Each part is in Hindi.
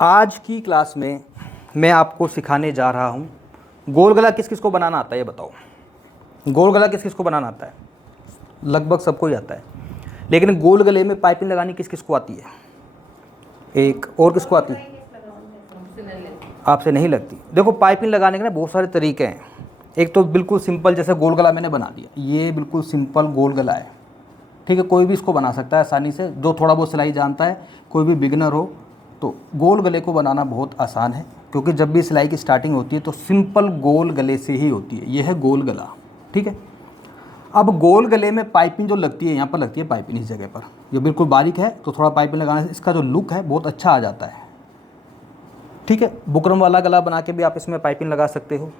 आज की क्लास में मैं आपको सिखाने जा रहा हूँ गोल गला किस किस को बनाना आता है, ये बताओ। गोल गला किस किस को बनाना आता है? लगभग सबको ही आता है, लेकिन गोल गले में पाइपिंग लगानी किस किस को आती है? एक और किसको आती है? आपसे नहीं लगती। देखो, पाइपिंग लगाने के ना बहुत सारे तरीके हैं। एक तो बिल्कुल सिंपल, जैसे गोल गला मैंने बना दिया, ये बिल्कुल सिंपल गोल गला है, ठीक है। कोई भी इसको बना सकता है आसानी से, जो थोड़ा बहुत सिलाई जानता है, कोई भी बिगिनर हो तो गोल गले को बनाना बहुत आसान है, क्योंकि जब भी सिलाई की स्टार्टिंग होती है तो सिंपल गोल गले से ही होती है। यह है गोल गला, ठीक है। अब गोल गले में पाइपिंग जो लगती है, यहाँ पर लगती है पाइपिंग इस जगह पर, ये बिल्कुल बारीक है, तो थोड़ा पाइपिंग लगाने से इसका जो लुक है बहुत अच्छा आ जाता है, ठीक है। बुकरम वाला गला बना के भी आप इसमें पाइपिंग लगा सकते हो,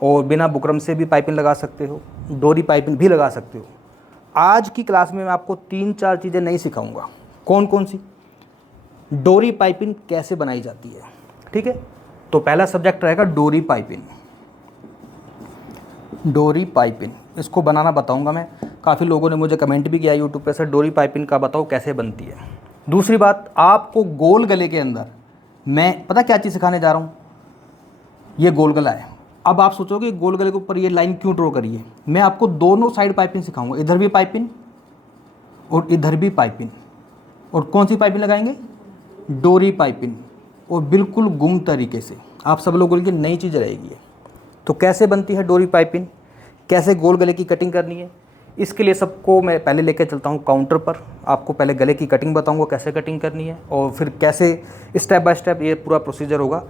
और बिना बुकरम से भी पाइपिंग लगा सकते हो, डोरी पाइपिंग भी लगा सकते हो। आज की क्लास में मैं आपको 3-4 चीज़ें नहीं सिखाऊंगा। कौन कौन सी? डोरी पाइपिंग कैसे बनाई जाती है, ठीक है। तो पहला सब्जेक्ट रहेगा डोरी पाइपिंग। डोरी पाइपिंग इसको बनाना बताऊंगा मैं। काफ़ी लोगों ने मुझे कमेंट भी किया यूट्यूब पे, सर डोरी पाइपिंग का बताओ कैसे बनती है। दूसरी बात, आपको गोल गले के अंदर मैं पता क्या चीज़ सिखाने जा रहा हूँ। ये गोल गला है। अब आप सोचोगे गोल गले के ऊपर ये लाइन क्यों ड्रॉ करी है। मैं आपको दोनों साइड पाइपिंग सिखाऊंगा, इधर भी पाइपिंग और इधर भी पाइपिंग। और कौन सी पाइपिंग लगाएंगे? डोरी पाइपिंग, और बिल्कुल गुम तरीके से। आप सब लोगों के लिए नई चीज़ रहेगी। तो कैसे बनती है डोरी पाइपिंग, कैसे गोल गले की कटिंग करनी है, इसके लिए सबको मैं पहले लेकर चलता हूँ काउंटर पर। आपको पहले गले की कटिंग बताऊँगा कैसे कटिंग करनी है, और फिर कैसे स्टेप बाय स्टेप ये पूरा प्रोसीजर होगा।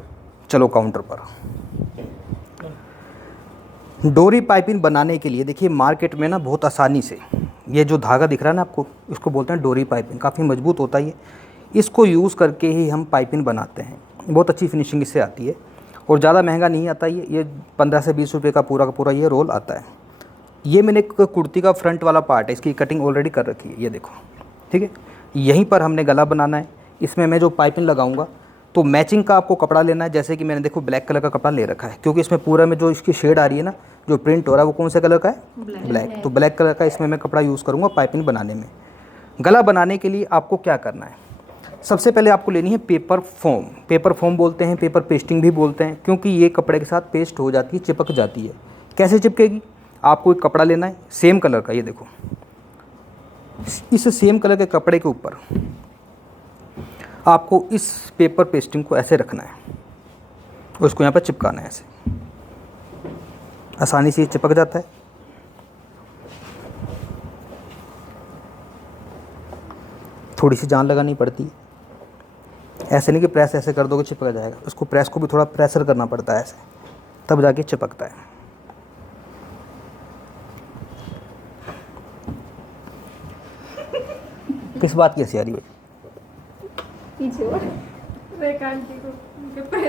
चलो काउंटर पर। डोरी पाइपिंग बनाने के लिए देखिए, मार्केट में ना बहुत आसानी से ये जो धागा दिख रहा है ना आपको, इसको बोलते हैं डोरी पाइपिंग। काफ़ी मजबूत होता है ये, इसको यूज़ करके ही हम पाइपिंग बनाते हैं। बहुत अच्छी फिनिशिंग इससे आती है, और ज़्यादा महंगा नहीं आता ये 15 से 20 रुपये का पूरा ये रोल आता है। ये मैंने एक कुर्ती का फ्रंट वाला पार्ट है, इसकी कटिंग ऑलरेडी कर रखी है, ये देखो, ठीक है। यहीं पर हमने गला बनाना है। इसमें मैं जो पाइपिंग लगाऊंगा तो मैचिंग का आपको कपड़ा लेना है। जैसे कि मैंने देखो ब्लैक कलर का कपड़ा ले रखा है, क्योंकि इसमें पूरा में जो इसकी शेड आ रही है ना, जो प्रिंट हो रहा है वो कौन से कलर का है? ब्लैक। तो ब्लैक कलर का इसमें मैं कपड़ा यूज़ करूँगा पाइपिंग बनाने में। गला बनाने के लिए आपको क्या करना है, सबसे पहले आपको लेनी है पेपर फोम। पेपर फोम बोलते हैं, पेपर पेस्टिंग भी बोलते हैं, क्योंकि ये कपड़े के साथ पेस्ट हो जाती है, चिपक जाती है। कैसे चिपकेगी? आपको एक कपड़ा लेना है सेम कलर का, ये देखो, इस सेम कलर के कपड़े के ऊपर आपको इस पेपर पेस्टिंग को ऐसे रखना है, और इसको यहाँ पर चिपकाना है। ऐसे आसानी से चिपक जाता है। थोड़ी सी जान लगानी पड़ती है, ऐसे नहीं कि प्रेस ऐसे कर दोगे चिपक जाएगा। उसको प्रेस को भी थोड़ा प्रेशर करना पड़ता है ऐसे, तब जाके चिपकता है। किस बात की हंसी आ रही है? प्रेस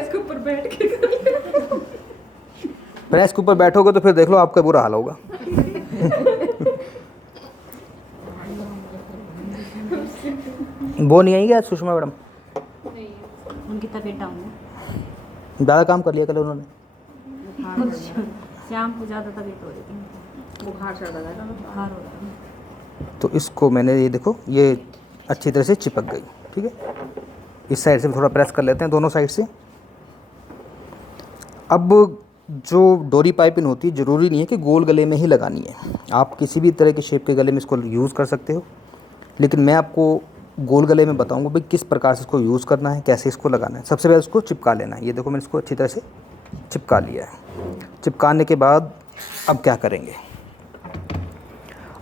के ऊपर बैठ के प्रेस के ऊपर बैठोगे तो फिर देख लो आपका बुरा हाल होगा। वो नहीं आई क्या सुषमा मैडम? उनकी तबीयत डाउन है, ज़्यादा काम कर लिया कल उन्होंने। शाम को ज़्यादा तबीयत हो रही थी, बुखार चढ़ रहा था, बुखार हो रहा था। तो इसको मैंने ये देखो, ये अच्छी तरह से चिपक गई, ठीक है। इस साइड से थोड़ा प्रेस कर लेते हैं, दोनों साइड से। अब जो डोरी पाइपिंग होती है, ज़रूरी नहीं है कि गोल गले में ही लगानी है, आप किसी भी तरह के शेप के गले में इसको यूज़ कर सकते हो। लेकिन मैं आपको गोल गले में बताऊंगा भाई किस प्रकार से इसको यूज़ करना है, कैसे इसको लगाना है। सबसे पहले इसको चिपका लेना है। ये देखो, मैंने इसको अच्छी तरह से चिपका लिया है। चिपकाने के बाद अब क्या करेंगे,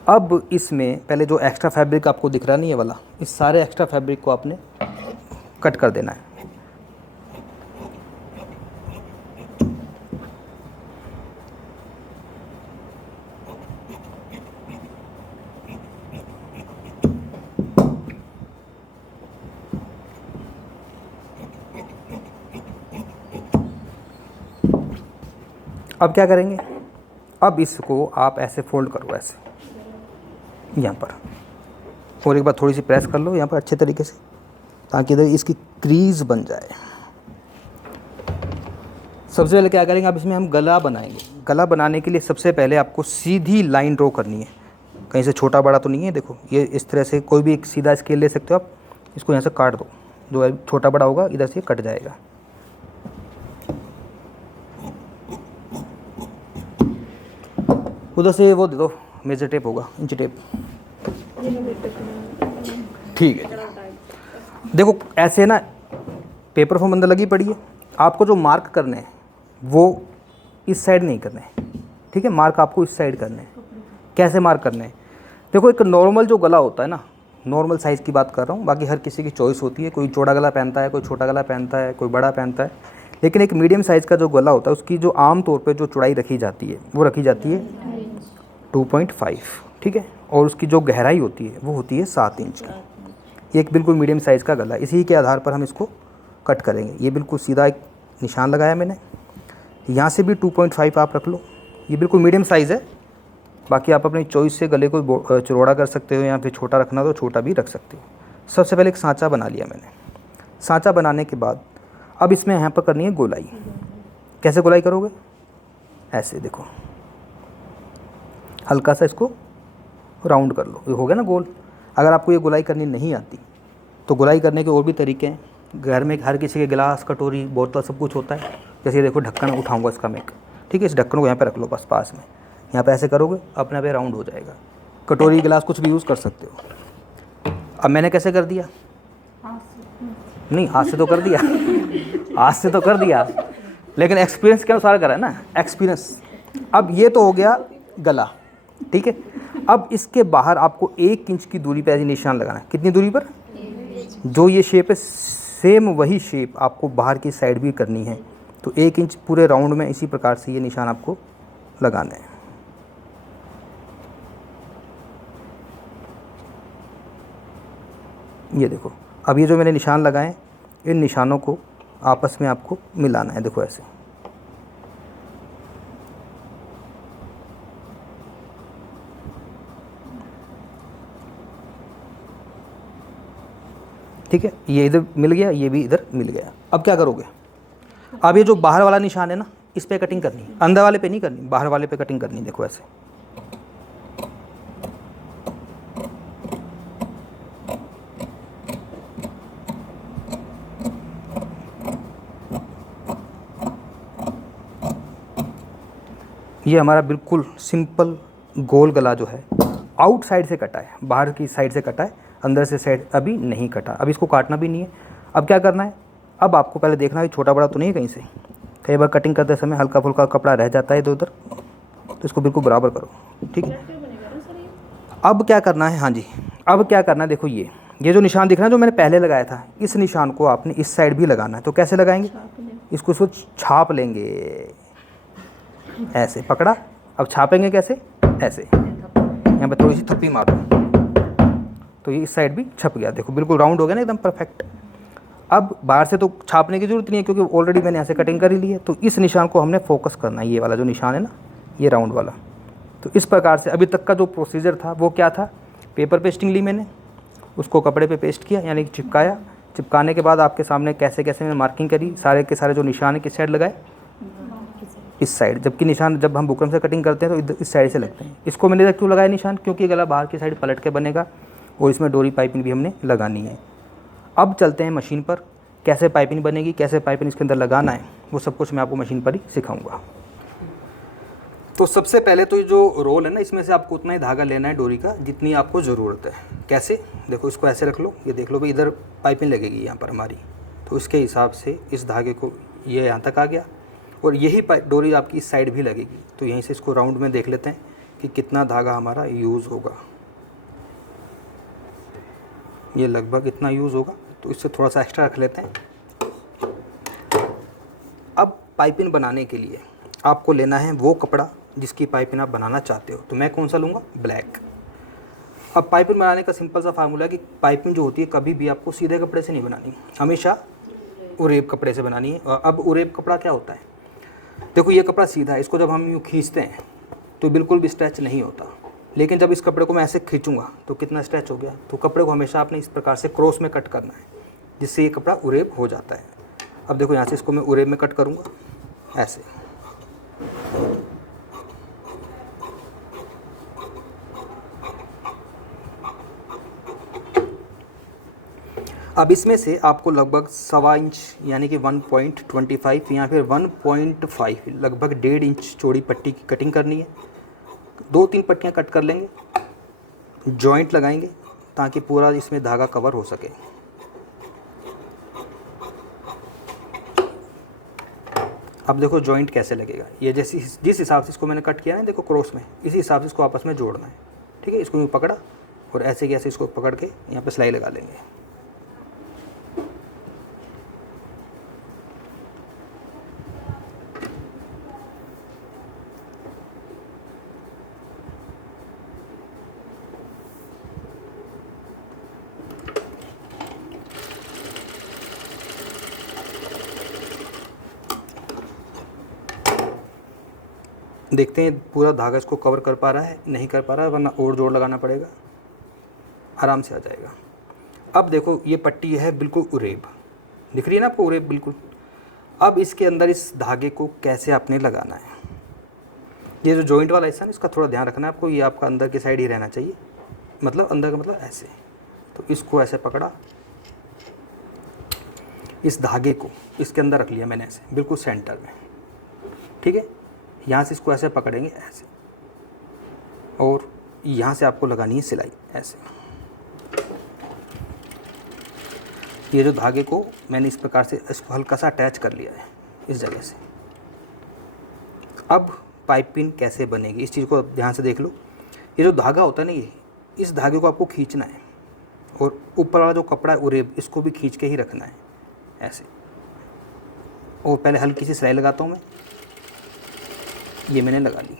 अब इसमें पहले जो एक्स्ट्रा फैब्रिक आपको दिख रहा नहीं है वाला, इस सारे एक्स्ट्रा फैब्रिक को आपने कट कर देना है। अब क्या करेंगे, अब इसको आप ऐसे फोल्ड करो, ऐसे यहाँ पर, और एक बार थोड़ी सी प्रेस कर लो यहाँ पर अच्छे तरीके से, ताकि इधर इसकी क्रीज बन जाए। सबसे पहले क्या करेंगे, अब इसमें हम गला बनाएंगे। गला बनाने के लिए सबसे पहले आपको सीधी लाइन ड्रॉ करनी है, कहीं से छोटा बड़ा तो नहीं है। देखो, ये इस तरह से कोई भी एक सीधा स्केल ले सकते हो आप, इसको यहाँ से काट दो, जो है छोटा बड़ा होगा इधर से कट जाएगा। उधर से वो दे दो, मेजर टेप होगा, इंच टेप। ठीक है। देखो ऐसे ना पेपर फॉर्म अंदर लगी पड़ी है, आपको जो मार्क करने हैं वो इस साइड नहीं करने हैं, ठीक है। मार्क आपको इस साइड करने हैं। कैसे मार्क करने हैं? देखो एक नॉर्मल जो गला होता है ना, नॉर्मल साइज़ की बात कर रहा हूँ, बाकी हर किसी की चॉइस होती है, कोई चौड़ा गला पहनता है, कोई छोटा गला पहनता है, कोई बड़ा पहनता है, लेकिन एक मीडियम साइज़ का जो गला होता है उसकी जो आम तौर पे जो चौड़ाई रखी जाती है वो रखी जाती है 2.5, ठीक है। और उसकी जो गहराई होती है वो होती है 7 इंच की। एक बिल्कुल मीडियम साइज़ का गला, इसी के आधार पर हम इसको कट करेंगे। ये बिल्कुल सीधा एक निशान लगाया मैंने, यहाँ से भी 2.5 आप रख लो, ये बिल्कुल मीडियम साइज़ है। बाकी आप अपनी चॉइस से गले को चौड़ा कर सकते हो या फिर छोटा रखना तो छोटा भी रख सकते हो। सबसे पहले एक सांचा बना लिया मैंने। सांचा बनाने के बाद अब इसमें यहाँ पर करनी है गोलाई। कैसे गोलाई करोगे? ऐसे देखो, हल्का सा इसको राउंड कर लो, ये हो गया ना गोल। अगर आपको ये गोलाई करनी नहीं आती तो गोलाई करने के और भी तरीके हैं। घर में हर किसी के गिलास, कटोरी, बोतल सब कुछ होता है। जैसे ये देखो ढक्कन उठाऊंगा इसका मैं, ठीक है। इस ढक्कन को यहाँ पे रख लो बस पास में, यहाँ पे ऐसे करोगे अपने आप राउंड हो जाएगा। कटोरी, गिलास कुछ भी यूज़ कर सकते हो। अब मैंने कैसे कर दिया? नहीं, हाथ से तो कर दिया, हाथ से तो कर दिया, लेकिन एक्सपीरियंस के अनुसार करा है ना, एक्सपीरियंस। अब ये तो हो गया गला, ठीक है। अब इसके बाहर आपको 1 इंच की दूरी पर ऐसे निशान लगाना है। कितनी दूरी पर? जो ये शेप है सेम वही शेप आपको बाहर की साइड भी करनी है। तो 1 इंच पूरे राउंड में इसी प्रकार से ये निशान आपको लगाने हैं। ये देखो, अब ये जो मैंने निशान लगाए, इन निशानों को आपस में आपको मिलाना है। देखो ऐसे, ठीक है। ये इधर मिल गया, ये भी इधर मिल गया। अब क्या करोगे? अब ये जो बाहर वाला निशान है ना, इस पे कटिंग करनी है, अंदर वाले पे नहीं करनी, बाहर वाले पे कटिंग करनी। देखो ऐसे, ये हमारा बिल्कुल सिंपल गोल गला जो है आउट साइड से कटा है, बाहर की साइड से कटा है, अंदर से साइड अभी नहीं कटा। अब इसको काटना भी नहीं है। अब क्या करना है? अब आपको पहले देखना है छोटा बड़ा तो नहीं है कहीं से। कई बार कटिंग करते समय हल्का फुल्का कपड़ा रह जाता है इधर उधर, तो इसको बिल्कुल बराबर करो, ठीक है। अब क्या करना है? हाँ जी, अब क्या करना है? देखो ये जो निशान दिख रहा है जो मैंने पहले लगाया था, इस निशान को आपने इस साइड भी लगाना है। तो कैसे लगाएंगे? इसको छाप लेंगे, ऐसे पकड़ा। अब छापेंगे कैसे? ऐसे, यहाँ पे थोड़ी सी थप्पी मारो तो ये इस साइड भी छप गया। देखो बिल्कुल राउंड हो गया ना, एकदम परफेक्ट। अब बाहर से तो छापने की जरूरत नहीं है क्योंकि ऑलरेडी मैंने यहाँ से कटिंग कर ही ली है। तो इस निशान को हमने फोकस करना है, ये वाला जो निशान है ना, ये राउंड वाला। तो इस प्रकार से अभी तक का जो प्रोसीजर था वो क्या था? पेपर पेस्टिंग ली मैंने, उसको कपड़े पे पेस्ट किया यानी कि चिपकाया। चिपकाने के बाद आपके सामने कैसे कैसे मैंने मार्किंग करी, सारे के सारे जो निशान है किस साइड लगाए? इस साइड। जबकि निशान जब हम बुकरम से कटिंग करते हैं तो इस साइड से लगते हैं। इसको मैंने इधर क्यों लगाया निशान? क्योंकि गला बाहर की साइड पलट के बनेगा और इसमें डोरी पाइपिंग भी हमने लगानी है। अब चलते हैं मशीन पर, कैसे पाइपिंग बनेगी, कैसे पाइपिंग इसके अंदर लगाना है, वो सब कुछ मैं आपको मशीन पर ही सिखाऊंगा। तो सबसे पहले तो ये जो रोल है ना, इसमें से आपको उतना ही धागा लेना है डोरी का जितनी आपको ज़रूरत है। कैसे? देखो इसको ऐसे रख लो, ये देख लो भाई इधर पाइपिंग लगेगी यहाँ पर हमारी, तो इसके हिसाब से इस धागे को ये यहाँ तक आ गया और यही डोरी आपकी इस साइड भी लगेगी। तो यहीं से इसको राउंड में देख लेते हैं कि कितना धागा हमारा यूज़ होगा। ये लगभग इतना यूज़ होगा, तो इससे थोड़ा सा एक्स्ट्रा रख लेते हैं। अब पाइपिंग बनाने के लिए आपको लेना है वो कपड़ा जिसकी पाइपिंग आप बनाना चाहते हो। तो मैं कौन सा लूँगा? ब्लैक। अब पाइपिंग बनाने का सिंपल सा फार्मूला है कि पाइपिंग जो होती है कभी भी आपको सीधे कपड़े से नहीं बनानी, हमेशा उरेब कपड़े से बनानी है। और अब उरेब कपड़ा क्या होता है? देखो ये कपड़ा सीधा है, इसको जब हम यूँ खींचते हैं तो बिल्कुल भी स्ट्रेच नहीं होता, लेकिन जब इस कपड़े को मैं ऐसे खींचूंगा तो कितना स्ट्रेच हो गया। तो कपड़े को हमेशा आपने इस प्रकार से क्रॉस में कट करना है जिससे ये कपड़ा उरेब हो जाता है। अब देखो यहाँ से इसको मैं उरेब में कट करूँगा ऐसे। अब इसमें से आपको लगभग 1.25 इंच यानी कि 1.25 या फिर 1.5 लगभग 1.5 इंच चौड़ी पट्टी की कटिंग करनी है। 2-3 पट्टियाँ कट कर लेंगे, जॉइंट लगाएंगे ताकि पूरा इसमें धागा कवर हो सके। अब देखो जॉइंट कैसे लगेगा, ये जैसे जिस हिसाब से इसको मैंने कट किया है देखो क्रॉस में, इसी हिसाब से इसको आपस में जोड़ना है। ठीक है, इसको यूँ पकड़ा और ऐसे कि ऐसे इसको पकड़ के यहाँ पे सिलाई लगा लेंगे। देखते हैं पूरा धागा इसको कवर कर पा रहा है, नहीं कर पा रहा है, वरना और जोड़ लगाना पड़ेगा, आराम से आ जाएगा। अब देखो ये पट्टी है बिल्कुल उरेब, दिख रही है ना आपको, उरेब बिल्कुल। अब इसके अंदर इस धागे को कैसे आपने लगाना है, ये जो जॉइंट वाला हिस्सा है इसका थोड़ा ध्यान रखना है आपको, ये आपका अंदर की साइड ही रहना चाहिए, मतलब अंदर का मतलब ऐसे। तो इसको ऐसे पकड़ा, इस धागे को इसके अंदर रख लिया मैंने ऐसे बिल्कुल सेंटर में। ठीक है, यहाँ से इसको ऐसे पकड़ेंगे ऐसे, और यहाँ से आपको लगानी है सिलाई ऐसे। ये जो धागे को मैंने इस प्रकार से इसको हल्का सा अटैच कर लिया है इस जगह से। अब पाइपिंग कैसे बनेगी इस चीज़ को ध्यान से देख लो। ये जो धागा होता है ना, ये इस धागे को आपको खींचना है, और ऊपर वाला जो कपड़ा है उरेब इसको भी खींच के ही रखना है ऐसे। और पहले हल्की सी सिलाई लगाता हूँ मैं, ये मैंने लगा ली।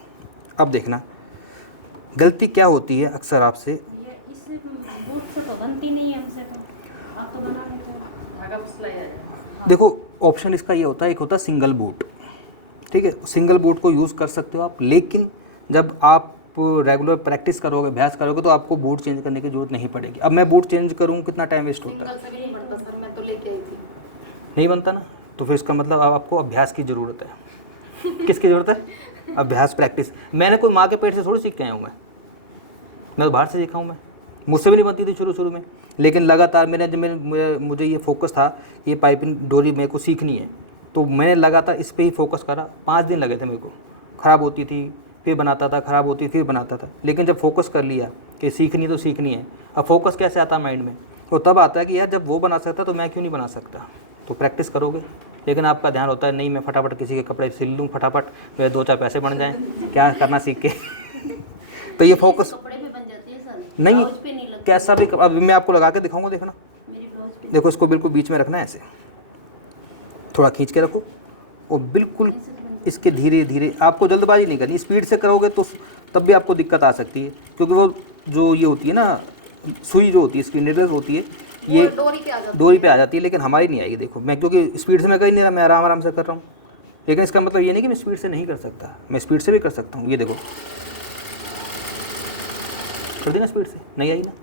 अब देखना गलती क्या होती है अक्सर आपसे, ये इस बूट से तो बनती नहीं है हमसे, तो आप तो बना लेते हो, धागा सिलाई आ जाए। देखो ऑप्शन इसका ये होता है, एक होता है सिंगल बूट। ठीक है, सिंगल बूट को यूज़ कर सकते हो आप, लेकिन जब आप रेगुलर प्रैक्टिस करोगे, अभ्यास करोगे, तो आपको बूट चेंज करने की जरूरत नहीं पड़ेगी। अब मैं बूट चेंज करूँ कितना टाइम वेस्ट होता है, सिंगल से भी नहीं बनता सर, मैं तो लेके आई थी। नहीं बनता ना, तो फिर इसका मतलब अब आपको अभ्यास की ज़रूरत है। किसकी ज़रूरत है? अभ्यास, प्रैक्टिस। मैंने कोई माँ के पेट से थोड़ी सीख के आया हूँ, मैं तो बाहर से सीखा हूँ। मैं मुझसे भी नहीं बनती थी शुरू में, लेकिन लगातार मुझे ये फोकस था, ये पाइपिंग डोरी मेरे को सीखनी है, तो मैंने लगातार इस पर ही फोकस करा। 5 दिन लगे थे मेरे को, ख़राब होती थी फिर बनाता था, ख़राब होती फिर बनाता था, लेकिन जब फोकस कर लिया कि सीखनी तो सीखनी है। अब फोकस कैसे आता है माइंड में, वो तब आता है कि यार जब वो बना सकता तो मैं क्यों नहीं बना सकता। तो प्रैक्टिस करोगे, लेकिन आपका ध्यान होता है नहीं मैं फटाफट किसी के कपड़े सिल लूँ, फटाफट मेरे 2-4 पैसे बन जाएँ, क्या करना सीख के। तो ये फोकस कपड़े पे बन जाती है सर, नहीं, ब्लाउज पे नहीं लगती। कैसा भी अब मैं आपको लगा के दिखाऊंगा, देखना। मेरी ब्लाउज पे देखो इसको बिल्कुल बीच में रखना है ऐसे, थोड़ा खींच के रखो, और बिल्कुल इसके धीरे धीरे, आपको जल्दबाजी नहीं करनी, स्पीड से करोगे तो तब भी आपको दिक्कत आ सकती है, क्योंकि वो जो ये होती है ना सुई जो होती है, इसकी निडल होती है, ये डोरी पे आ जाती है, लेकिन हमारी नहीं आएगी। देखो मैं क्योंकि स्पीड से मैं कर ही नहीं रहा, मैं आराम आराम से कर रहा हूँ, लेकिन इसका मतलब ये नहीं कि मैं स्पीड से नहीं कर सकता, मैं स्पीड से भी कर सकता हूँ। ये देखो कर देना, स्पीड से नहीं आई ना।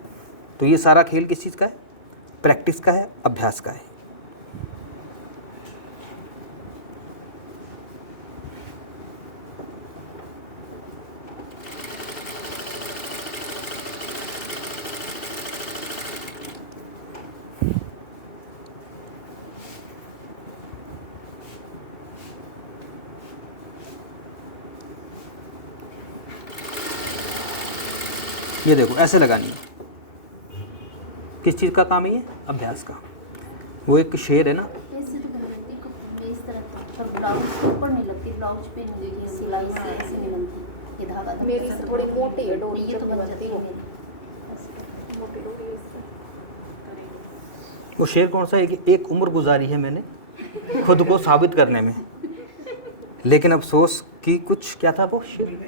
तो ये सारा खेल किस चीज़ का है? प्रैक्टिस का है, अभ्यास का है। ये देखो ऐसे लगानी है, किस चीज़ का काम है ये? अभ्यास का। वो एक शेर है ना, ऐसे तो बन जाती है इस तरह, पर ब्लाउज के ऊपर नहीं लगती, ब्लाउज पे नहीं देखिए सिलाई से ऐसे नहीं बनती, ये धागा मेरी थोड़ी मोटी है डोरी, ये तो बन जाती है। मोटी डोरी है इससे। वो शेर कौन सा है कि एक उम्र गुजारी है मैंने खुद को साबित करने में, लेकिन अफसोस कि कुछ क्या था वो शेर।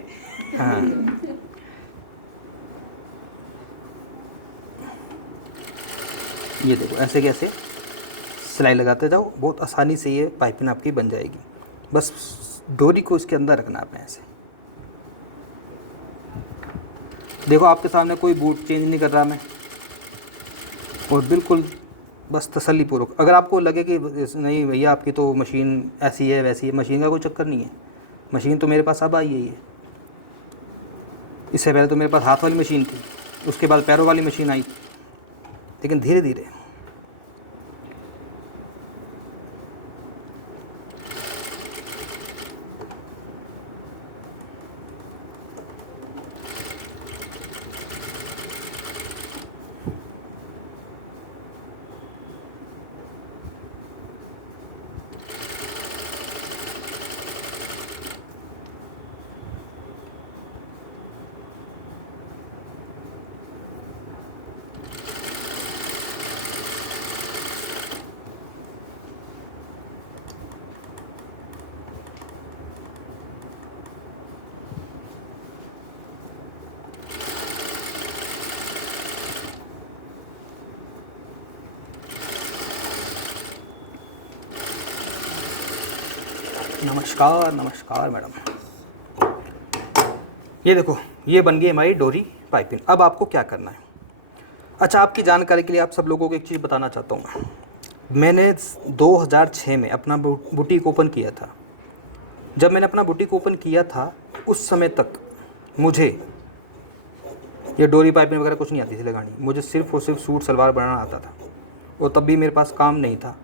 हाँ ये देखो ऐसे कैसे सिलाई लगाते जाओ, बहुत आसानी से ये पाइपिंग आपकी बन जाएगी। बस डोरी को इसके अंदर रखना आपने ऐसे। देखो आपके सामने कोई बूट चेंज नहीं कर रहा मैं, और बिल्कुल बस तसल्लीपूर्वक। अगर आपको लगे कि नहीं भैया आपकी तो मशीन ऐसी है वैसी है, मशीन का कोई चक्कर नहीं है। मशीन तो मेरे पास अब आई है, ये इससे पहले तो मेरे पास हाथ वाली मशीन थी, उसके बाद पैरों वाली मशीन आई, लेकिन धीरे धीरे नमस्कार नमस्कार मैडम। ये देखो, ये बन गई हमारी डोरी पाइपिंग। अब आपको क्या करना है? अच्छा, आपकी जानकारी के लिए आप सब लोगों को एक चीज़ बताना चाहता हूँ। मैंने 2006 में अपना बुटीक ओपन किया था। जब मैंने अपना बुटीक ओपन किया था उस समय तक मुझे ये डोरी पाइपिंग वगैरह कुछ नहीं आती थी लगानी। मुझे सिर्फ़ और सिर्फ सूट सलवार बनाना आता था, और तब भी मेरे पास काम नहीं था।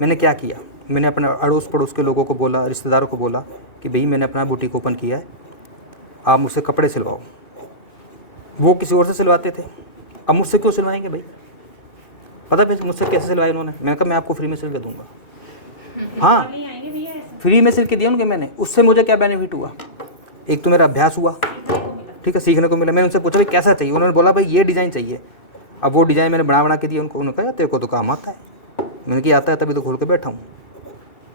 मैंने क्या किया, मैंने अपने अड़ोस पड़ोस के लोगों को बोला, रिश्तेदारों को बोला कि भाई मैंने अपना बुटीक ओपन किया है, आप मुझसे कपड़े सिलवाओ। वो किसी और से सिलवाते थे, अब मुझसे क्यों सिलवाएंगे भाई? पता है मुझसे कैसे सिलवाए उन्होंने? मैंने कहा मैं आपको फ्री में सिल के दूंगा। हाँ, फ्री में सिल के दिया उनके मैंने। उससे मुझे क्या बेनिफिट हुआ? एक तो मेरा अभ्यास हुआ, ठीक है, सीखने को मिला। मैंने उनसे पूछा भाई कैसा चाहिए, उन्होंने बोला भाई ये डिज़ाइन चाहिए। अब वो डिज़ाइन मैंने बना के दिया उनको। उन्होंने कहा तेरे को तो काम आता है। मैंने कहा आता है तभी तो खोल के बैठा हूँ।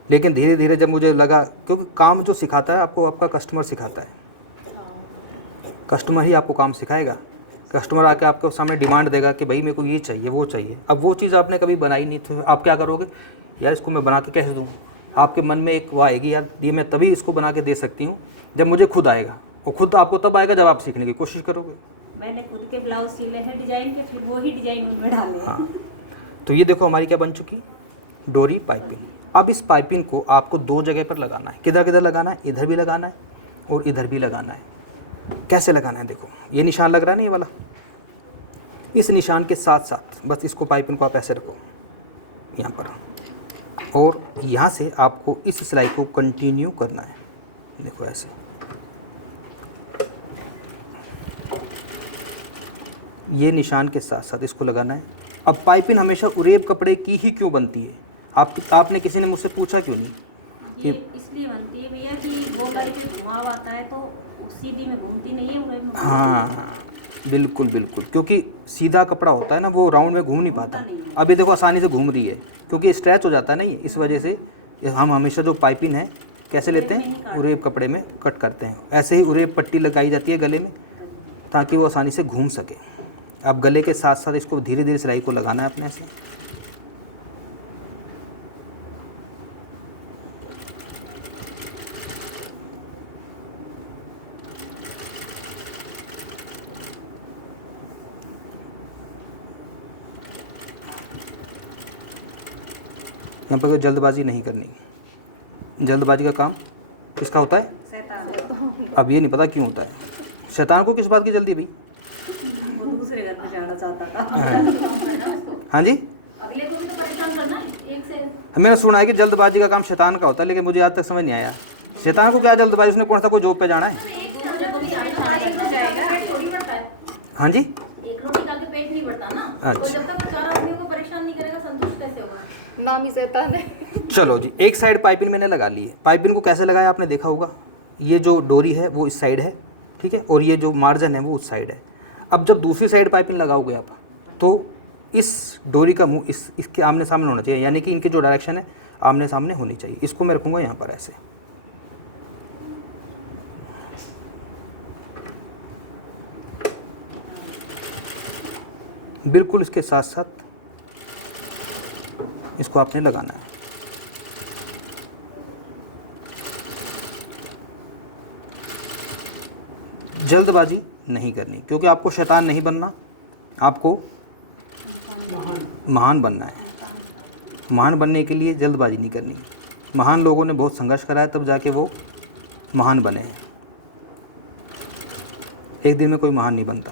लेकिन धीरे धीरे जब मुझे लगा, क्योंकि काम जो सिखाता है आपको आपका कस्टमर सिखाता है, कस्टमर ही आपको काम सिखाएगा। कस्टमर आके आपके सामने डिमांड देगा कि भाई मेरे को ये चाहिए वो चाहिए। अब वो चीज़ आपने कभी बनाई नहीं, तो आप क्या करोगे? यार इसको मैं बना के कैसे दूँ? आपके मन में एक वो आएगी, यार ये मैं तभी इसको बना के दे सकती हूँ जब मुझे खुद आएगा। और खुद आपको तब आएगा जब आप सीखने की कोशिश करोगे। मैंने खुद के ब्लाउज सिले हैं डिजाइन के, फिर वो ही डिजाइन उनमें डाले। हाँ, तो ये देखो हमारी क्या बन चुकी, डोरी पाइपिंग। अब इस पाइपिंग को आपको 2 जगह पर लगाना है। किधर किधर लगाना है? इधर भी लगाना है और इधर भी लगाना है। कैसे लगाना है? देखो ये निशान लग रहा है ना, ये वाला। इस निशान के साथ साथ बस इसको पाइपिंग को आप ऐसे रखो यहाँ पर, और यहाँ से आपको इस सिलाई को कंटिन्यू करना है। देखो ऐसे, ये निशान के साथ साथ इसको लगाना है। अब पाइपिंग हमेशा उरेब कपड़े की ही क्यों बनती है? आपने किसी ने मुझसे पूछा क्यों नहीं? ये इसलिए बनती है भैया कि वो गाड़ी पे घुमाव आता है तो सीधी में घूमती नहीं है, उड़े में। हाँ बिल्कुल बिल्कुल, क्योंकि सीधा कपड़ा होता है ना, वो राउंड में घूम नहीं पाता। अभी देखो आसानी से घूम रही है, क्योंकि स्ट्रेच हो जाता है ना ये। इस वजह से हम हमेशा जो पाइपिंग है कैसे लेते हैं? उरेब कपड़े में कट करते हैं। ऐसे ही उरेब पट्टी लगाई जाती है गले में, ताकि वो आसानी से घूम सके। अब गले के साथ साथ इसको धीरे धीरे सिलाई को लगाना है अपने से। यहाँ पर कोई जल्दबाजी नहीं करनी। जल्दबाजी का काम किसका होता है? शैतान। अब ये नहीं पता क्यों होता है। शैतान को किस बात की जल्दी है भाई? वो दूसरे घर पे जाना चाहता था। हाँ जी, अगले को भी तो परेशान करना है एक से। मैंने सुना है कि जल्दबाजी का काम शैतान का होता है, लेकिन मुझे आज तक समझ नहीं आया शैतान को क्या जल्दबाजी। उसने कौन सा कोई जॉब पे जाना है? एक दूसरे को भी परेशान करना जाएगा, पेट थोड़ी बढ़ता है। हाँ जी, एक रोटी खा के पेट नहीं बढ़ता ना। अच्छा। तो जब तक वो 4 आदमियों को परेशान नहीं करेगा, संतुष्ट कैसे होगा? नाम ही शैतान है। चलो जी, एक साइड पाइपिंग मैंने लगा ली है। पाइपिंग को कैसे लगाया आपने देखा होगा। ये जो डोरी है वो इस साइड है, ठीक है, और ये जो मार्जिन है वो उस साइड है। अब जब दूसरी साइड पाइपिंग लगाओगे आप, तो इस डोरी का मुंह इसके आमने सामने होना चाहिए, यानी कि इनकी जो डायरेक्शन है आमने सामने होनी चाहिए। इसको मैं रखूँगा यहाँ पर ऐसे। बिल्कुल इसके साथ साथ इसको आपने लगाना है। जल्दबाजी नहीं करनी, क्योंकि आपको शैतान नहीं बनना, आपको महान बनना है। महान बनने के लिए जल्दबाजी नहीं करनी। महान लोगों ने बहुत संघर्ष करा है, तब जाके वो महान बने हैं। एक दिन में कोई महान नहीं बनता।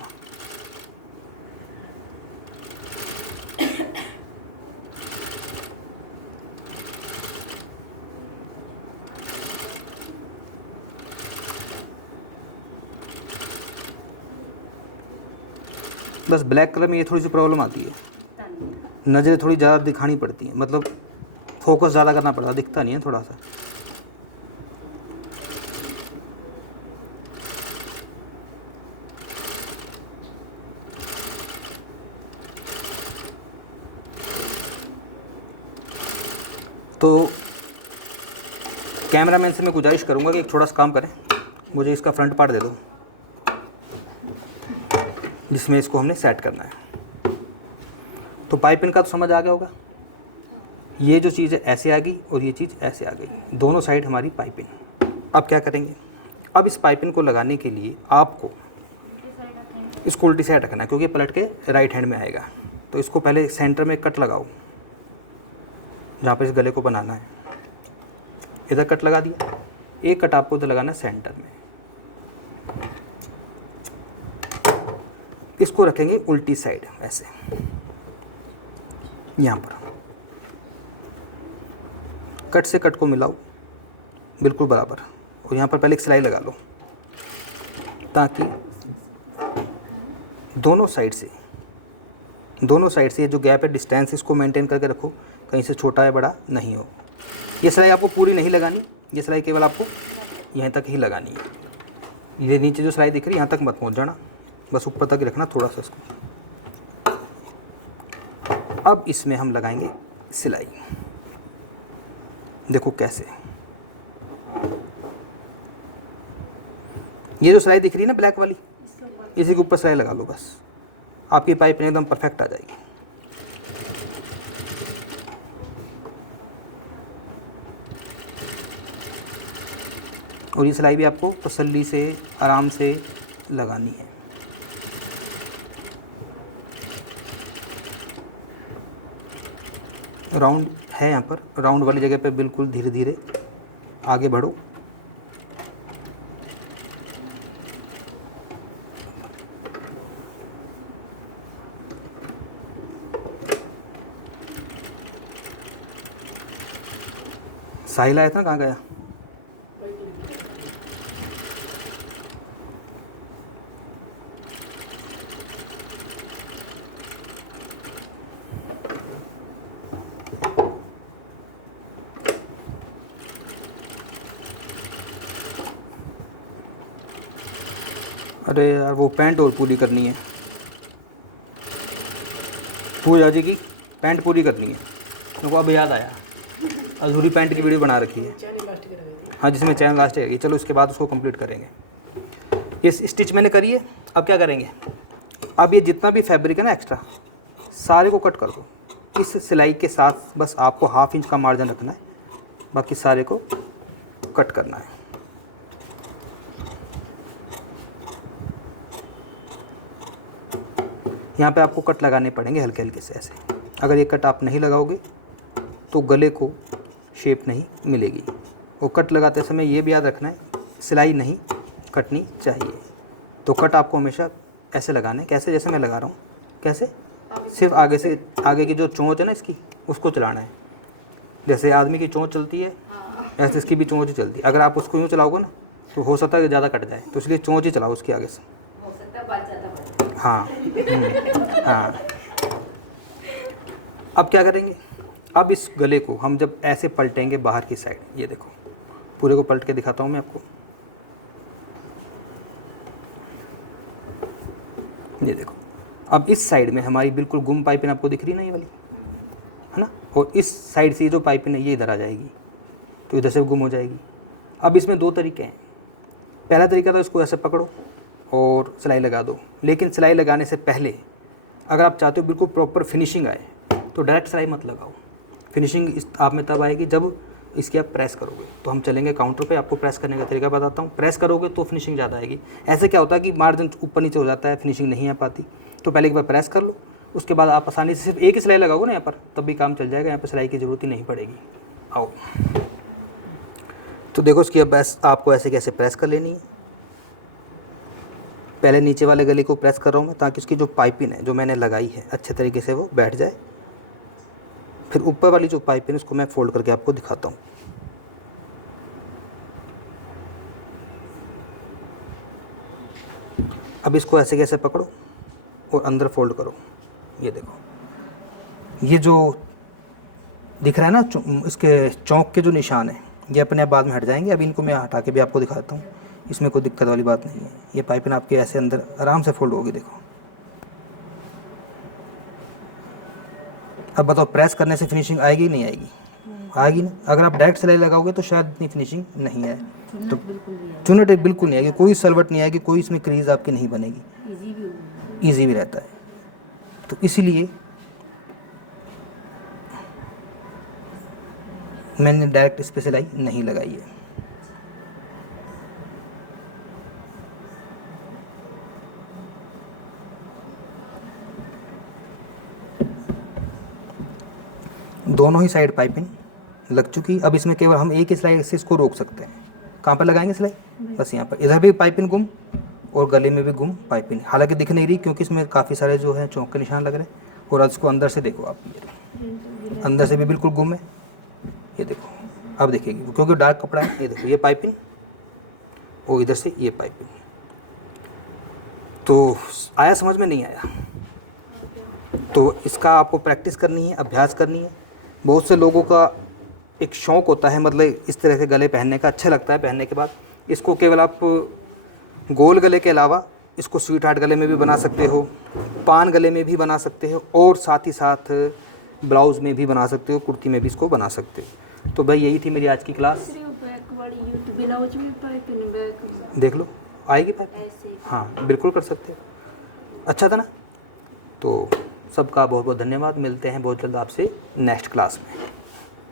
बस ब्लैक कलर में ये थोड़ी सी प्रॉब्लम आती है, नज़रें थोड़ी ज़्यादा दिखानी पड़ती हैं, मतलब फोकस ज़्यादा करना पड़ता, दिखता नहीं है थोड़ा सा। तो कैमरामैन से मैं गुजारिश करूंगा कि एक थोड़ा सा काम करें, मुझे इसका फ्रंट पार्ट दे दो जिसमें इसको हमने सेट करना है। तो पाइपिंग का तो समझ आ गया होगा, ये जो चीज़ है ऐसे आ गई और ये चीज़ ऐसे आ गई, दोनों साइड हमारी पाइपिंग। अब क्या करेंगे, अब इस पाइपिंग को लगाने के लिए आपको इसको उल्टी साइड रखना है, क्योंकि पलट के राइट हैंड में आएगा। तो इसको पहले सेंटर में कट लगाओ, जहाँ पर इस गले को बनाना है, इधर कट लगा दिया। एक कट आपको उधर लगाना है सेंटर में। इसको रखेंगे उल्टी साइड ऐसे, यहाँ पर कट से कट को मिलाओ बिल्कुल बराबर, और यहाँ पर पहले एक सिलाई लगा लो, ताकि दोनों साइड से ये जो गैप है, डिस्टेंस, इसको मेंटेन करके रखो, कहीं से छोटा या बड़ा नहीं हो। ये सिलाई आपको पूरी नहीं लगानी, ये सिलाई केवल आपको यहीं तक ही लगानी है। ये नीचे जो सिलाई दिख रही है यहाँ तक मत पहुँच जाना, बस ऊपर तक ही रखना थोड़ा सा इसको। अब इसमें हम लगाएंगे सिलाई, देखो कैसे। ये जो सिलाई दिख रही है ना ब्लैक वाली, इसी के ऊपर सिलाई लगा लो, बस आपकी पाइपिंग एकदम परफेक्ट आ जाएगी। और ये सिलाई भी आपको तसल्ली से आराम से लगानी है। राउंड है यहाँ पर, राउंड वाली जगह पे बिल्कुल धीरे धीरे आगे बढ़ो। साहिल आया था, कहाँ गया? अरे यार वो पैंट और पूरी करनी है, पूजा जी की पैंट पूरी करनी है। मेरे को अब याद आया, अधूरी पैंट की वीडियो बना रखी है, हाँ, जिसमें चैन लास्ट है। चलो उसके बाद उसको कंप्लीट करेंगे। ये स्टिच मैंने करी है। अब क्या करेंगे, अब ये जितना भी फैब्रिक है ना एक्स्ट्रा, सारे को कट कर दो इस सिलाई के साथ। बस आपको 1/2 इंच का मार्जिन रखना है, बाकी सारे को कट करना है। यहाँ पे आपको कट लगाने पड़ेंगे हल्के हल्के से ऐसे। अगर ये कट आप नहीं लगाओगे तो गले को शेप नहीं मिलेगी। और कट लगाते समय ये भी याद रखना है, सिलाई नहीं कटनी चाहिए। तो कट आपको हमेशा ऐसे लगाना है, कैसे, जैसे मैं लगा रहा हूँ, कैसे, सिर्फ आगे से, आगे की जो चोंच है ना इसकी, उसको चलाना है। जैसे आदमी की चोंच चलती है ऐसे इसकी भी चोंच ही चलती है। अगर आप उसको यूँ चलाओगे ना तो हो सकता है कि ज़्यादा कट जाए, तो इसलिए चोंच ही चलाओ उसकी आगे से। हाँ हाँ। अब क्या करेंगे, अब इस गले को हम जब ऐसे पलटेंगे बाहर की साइड, ये देखो पूरे को पलट के दिखाता हूँ मैं आपको। ये देखो, अब इस साइड में हमारी बिल्कुल गुम पाइपिंग आपको दिख रही ना, ये वाली है ना, और इस साइड से जो पाइपिंग है ये इधर आ जाएगी, तो इधर से गुम हो जाएगी। अब इसमें 2 तरीके हैं। पहला तरीका तो इसको ऐसे पकड़ो और सिलाई लगा दो, लेकिन सिलाई लगाने से पहले अगर आप चाहते हो बिल्कुल प्रॉपर फिनिशिंग आए तो डायरेक्ट सिलाई मत लगाओ। फिनिशिंग इस आप में तब आएगी जब इसकी आप प्रेस करोगे। तो हम चलेंगे काउंटर पे, आपको प्रेस करने का तरीका बताता हूँ। प्रेस करोगे तो फिनिशिंग ज़्यादा आएगी। ऐसे क्या होता है कि मार्जिन ऊपर नीचे हो जाता है, फिनिशिंग नहीं आ पाती। तो पहले एक बार प्रेस कर लो, उसके बाद आप आसानी से सिर्फ एक ही सिलाई लगाओगे ना यहाँ पर, तब भी काम चल जाएगा। यहाँ पर सिलाई की ज़रूरत ही नहीं पड़ेगी। आओ तो देखो इसकी अब आपको ऐसे कैसे प्रेस कर लेनी है। पहले नीचे वाले गले को प्रेस कर रहा हूँ मैं, ताकि उसकी जो पाइपिंग है जो मैंने लगाई है अच्छे तरीके से वो बैठ जाए। फिर ऊपर वाली जो पाइपिंग है उसको मैं फोल्ड करके आपको दिखाता हूँ। अब इसको ऐसे कैसे पकड़ो और अंदर फोल्ड करो। ये देखो, ये जो दिख रहा है ना इसके चौक के जो निशान है, ये अपने आप बाद में हट जाएंगे। अब इनको मैं हटा के भी आपको दिखाता हूँ, इसमें कोई दिक्कत वाली बात नहीं है। ये पाइपिंग आपके ऐसे अंदर आराम से फोल्ड होगी। देखो, अब बताओ प्रेस करने से फिनिशिंग आएगी नहीं आएगी? आएगी ना। अगर आप डायरेक्ट सिलाई लगाओगे तो शायद इतनी फिनिशिंग नहीं आए। तो चुनट बिल्कुल नहीं आएगी, कोई सलवट नहीं आएगी, कोई इसमें क्रीज आपकी नहीं बनेगी, ईजी भी रहता है। तो इसीलिए मैंने डायरेक्ट इस पे सिलाई नहीं लगाई है। दोनों ही साइड पाइपिंग लग चुकी। अब इसमें केवल हम एक ही सिलाई से इसको रोक सकते हैं। कहाँ पर लगाएंगे सिलाई? बस यहाँ पर। इधर भी पाइपिंग गुम और गले में भी गुम पाइपिंग, हालांकि दिख नहीं रही क्योंकि इसमें काफ़ी सारे जो है चौक के निशान लग रहे हैं। और अब इसको अंदर से देखो आप, ये अंदर से भी बिल्कुल गुम है। ये देखो अब देखिएगी क्योंकि डार्क कपड़ा है। ये देखो ये पाइपिंग और इधर से ये पाइपिंग। तो आया समझ में? नहीं आया? तो इसका आपको प्रैक्टिस करनी है, अभ्यास करनी है। बहुत से लोगों का एक शौक़ होता है, मतलब इस तरह से गले पहनने का, अच्छा लगता है पहनने के बाद। इसको केवल आप गोल गले के अलावा इसको स्वीट हार्ट गले में भी बना सकते हो, पान गले में भी बना सकते हो, और साथ ही साथ ब्लाउज़ में भी बना सकते हो, कुर्ती में भी इसको बना सकते हो। तो भाई यही थी मेरी आज की क्लास। देख लो आएगी पाइप? हाँ बिल्कुल कर सकते हो। अच्छा था ना? तो सबका बहुत बहुत धन्यवाद। मिलते हैं बहुत जल्द आपसे नेक्स्ट क्लास में।